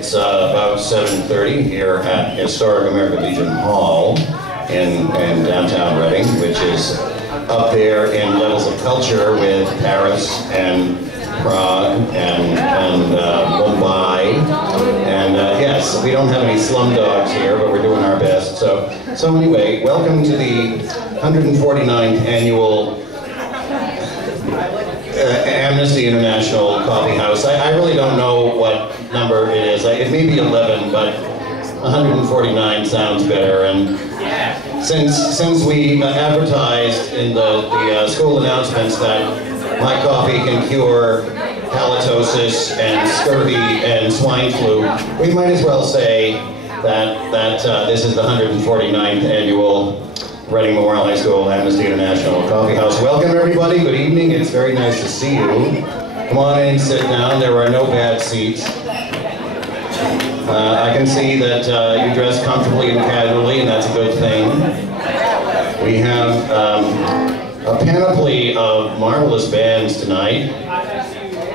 It's about 7:30 here at Historic American Legion Hall in downtown Reading, which is up there in levels of culture with Paris and Prague and Mumbai. And yes, we don't have any slum dogs here, but we're doing our best. So anyway, welcome to the 149th annual Amnesty International Coffee House. I really don't know what number it is. It may be 11, but 149 sounds better. And since we advertised in the school announcements that my coffee can cure halitosis and scurvy and swine flu, we might as well say that this is the 149th annual Reading Memorial High School Amnesty International Coffee House. Welcome everybody, good evening, it's very nice to see you. Come on in, sit down, there are no bad seats. I can see that you dress comfortably and casually, and that's a good thing. We have a panoply of marvelous bands tonight.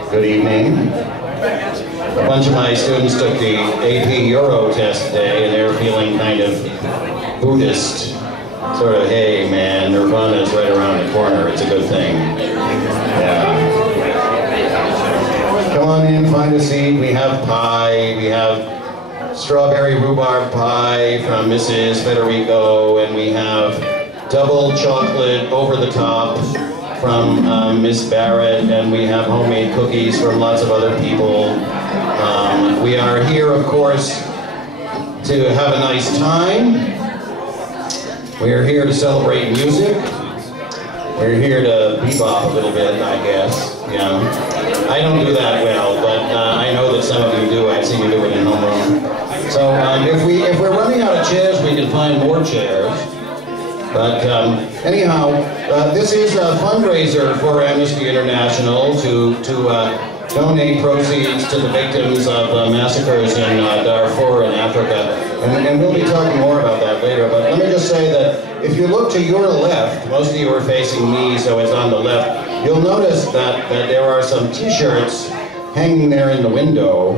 Good evening. A bunch of my students took the AP Euro test today, and they're feeling kind of Buddhist. Sort of, hey man, Nirvana is right around the corner, it's a good thing. Yeah. Come on in, find a seat. We have pie, we have strawberry rhubarb pie from Mrs. Federico, and we have double chocolate over the top from Miss Barrett, and we have homemade cookies from lots of other people. We are here, of course, to have a nice time. We are here to celebrate music. We're here to bebop a little bit, I guess. Yeah. I don't do that well, but I know that some of you do. I've seen you do it in homeroom. So if we're running out of chairs, we can find more chairs. But anyhow, this is a fundraiser for Amnesty International to donate proceeds to the victims of massacres in Darfur in Africa. And we'll be talking more about that later, but let me just say that if you look to your left, most of you are facing me, so it's on the left, you'll notice that there are some t-shirts hanging there in the window.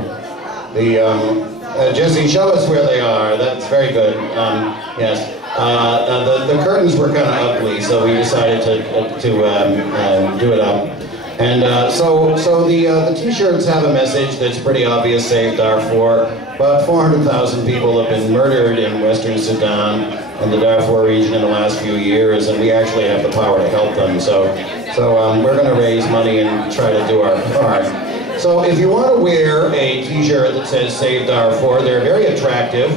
Jesse, show us where they are. That's very good. Yes. The curtains were kind of ugly, so we decided to do it up. And so the t-shirts have a message that's pretty obvious: Save Darfur. About 400,000 people have been murdered in Western Sudan and the Darfur region in the last few years, and we actually have the power to help them. So we're going to raise money and try to do our part. So if you want to wear a t-shirt that says Save Darfur, they're very attractive.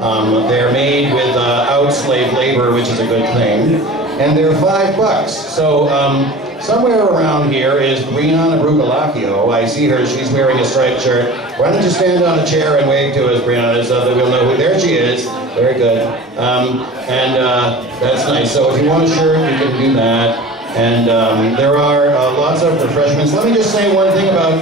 They're made without slave labor, which is a good thing, and they're $5. So somewhere around here is Brianna Brugalacchio. I see her, she's wearing a striped shirt. Why don't you stand on a chair and wave to us, Brianna, so that we'll know who, there she is. Very good. That's nice. So if you want a shirt, you can do that. And there are lots of refreshments. Let me just say one thing about,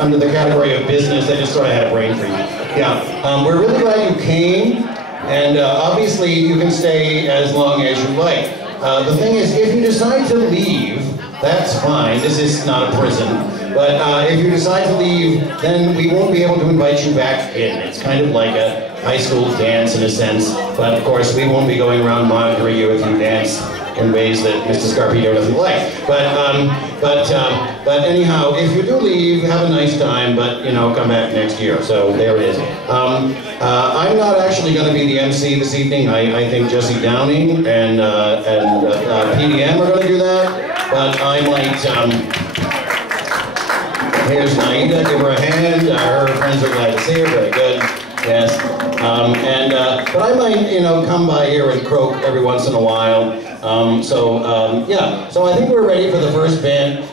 under the category of business, I just sort of had a brain freeze. Yeah, we're really glad you came, and obviously you can stay as long as you like. The thing is, if you decide to leave, that's fine. This is not a prison. But if you decide to leave, then we won't be able to invite you back in. It's kind of like a high school dance in a sense. But of course, we won't be going around monitoring you if you dance in ways that Mr. Scarpino doesn't like. But anyhow, if you do leave, have a nice time, but come back next year. So there it is. I'm not actually going to be the MC this evening. I think Jesse Downing and PDM are going to do that. But I might. Here's Naida. Give her a hand. Her friends are glad to see her. Very good. Yes. But I might, come by here and croak every once in a while. Yeah. So I think we're ready for the first band.